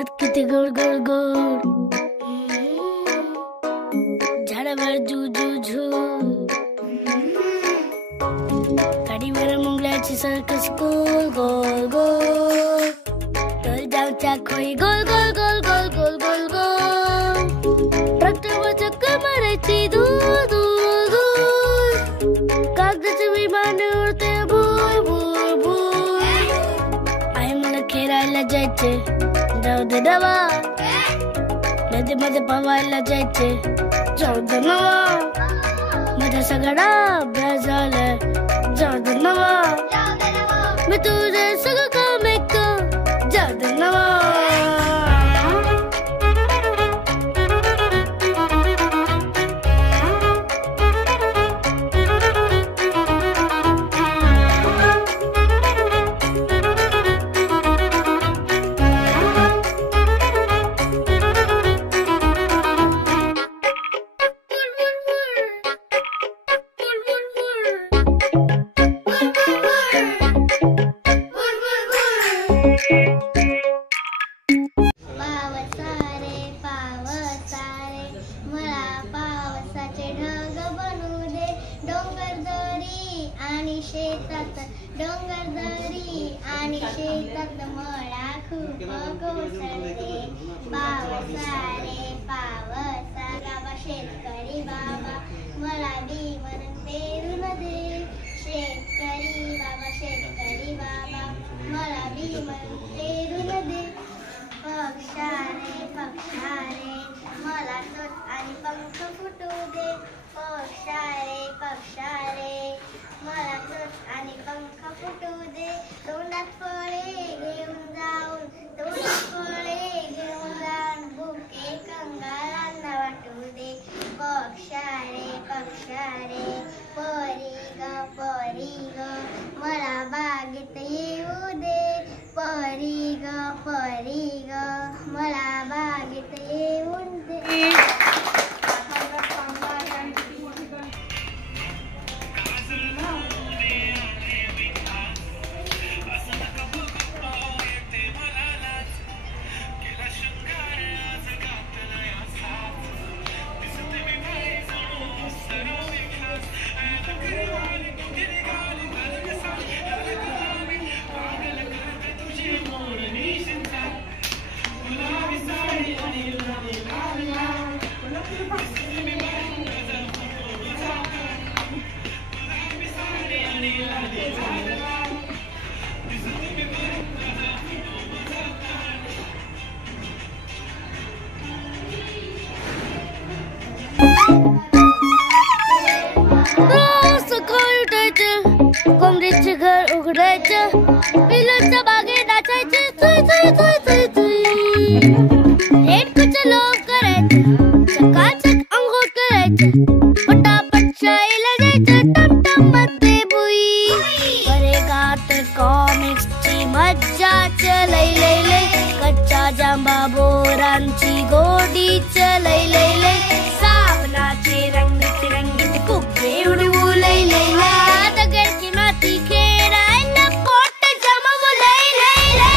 हात किती गोड गोड गोड, झाडावर झू झू झू, गाडीवर मुंगळ्याची सर्कस गोल गोल गोल, तल जाऊच्या खोई गोल गोल गोल गोल गोल गोल गोल, ट्रॅक्टरवर चक्कर मारायची दूर दूर दूर, कागदाचे विमान उडते भूर भूर भूर, आई मला खेळायला जायचे जाऊ दे नवा, नदीमध्ये पवायला जायचे जाऊ दे नवा, माझा सगळा अभ्यास झाला जाऊ दे नवा, मी तुझे सगळं काम ऐक जाऊ दे नवा. डोंगरदरी आणि शेतात मळा खूप कोसळते, पावसारे पावसा गावा शेतकरी बाबा मला बी मरण पेरून दे, शेतकरी बाबा मला बी मरण पेरून दे, पक्षारे मला चोच आणि पंख फुटू दे, पक्षारे मला चोच आणि पंख फुटू दे, तोंडात फळे घेऊन जाऊन बुके कंगारांना वाटू दे, पक्षारे परी ग मला बागेत येऊ दे, परी ग मला बागेत येऊन दे. सकाळी उठायचं, कोंबडीचे घर उघडायचं, पिल्लांच्या बागेत नाचायचे Thuy Thuy Thuy Thuy Thuy, लेटकुचं लोक करायचं, सकाळचं अंघोळ करायचं, पटापट शाळेला जायचं टमटम मध्ये बुई, वर्गात कॉमिक्सची मज्जाच लय लय लय, कच्च्या जांबा बोरांची गोडीच लय लय लय, साबणाचे रंगीत फुगे उडवू लय लय लय, दगडची माती खेळायला पोट जमवू लय लय लय.